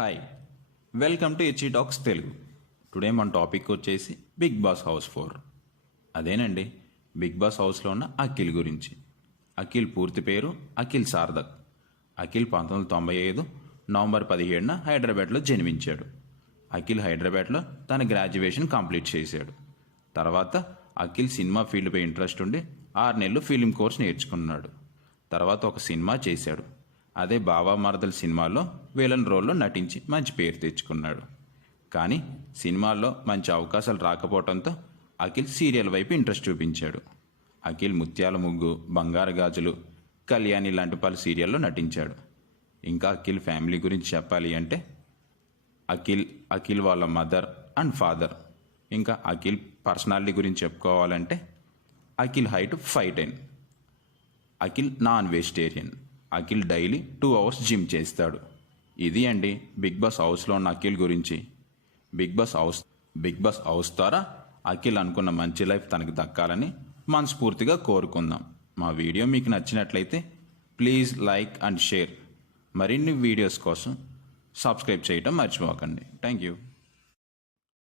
Hi, welcome to HE talks Telugu. Today మన topic వచ్చేసి Bigg Boss house 4. అదేనండి, big boss హౌస్లో ఉన్న అఖిల్ గురించి. అఖిల్ పూర్తి పేరు అఖిల్ సార్థక్. అఖిల్ 1995 నవంబర్ 17న హైదరాబాద్లో జన్మించాడు. అఖిల్ హైదరాబాద్లో తన గ్రాడ్యుయేషన్ కంప్లీట్ చేశాడు. తర్వాత అఖిల్ సినిమా ఫీల్డ్పై ఇంట్రెస్ట్ ఉండి 6 నెలలు ఫిలిం కోర్స్ నేర్చుకున్నాడు. తర్వాత ఒక సినిమా చేశాడు. అదే బావా మరదల్ సినిమాలో విలన్ రోల్లో నటించి మంచి పేరు తెచ్చుకున్నాడు. కానీ సినిమాల్లో మంచి అవకాశాలు రాకపోవడంతో అఖిల్ సీరియల్ వైపు ఇంట్రెస్ట్ చూపించాడు. అఖిల్ ముత్యాల ముగ్గు, బంగారు గాజులు, కళ్యాణి లాంటి పలు సీరియల్లో నటించాడు. ఇంకా అఖిల్ ఫ్యామిలీ గురించి చెప్పాలి అంటే అఖిల్ వాళ్ళ మదర్ అండ్ ఫాదర్. ఇంకా అఖిల్ పర్సనాలిటీ గురించి చెప్పుకోవాలంటే Akhil height 5'10". Akhil non vegetarian. Akhil daily 2 hours gym చేస్తాడు. ఇది అండి బిగ్ బాస్ హౌస్లో ఉన్న అఖిల్ గురించి. బిగ్ బాస్ హౌస్ ద్వారా అఖిల్ అనుకున్న మంచి లైఫ్ తనకు దక్కాలని మనస్ఫూర్తిగా కోరుకుందాం. మా వీడియో మీకు నచ్చినట్లయితే ప్లీజ్ లైక్ అండ్ షేర్. మరిన్ని వీడియోస్ కోసం సబ్స్క్రైబ్ చేయటం మర్చిపోకండి. Thank you.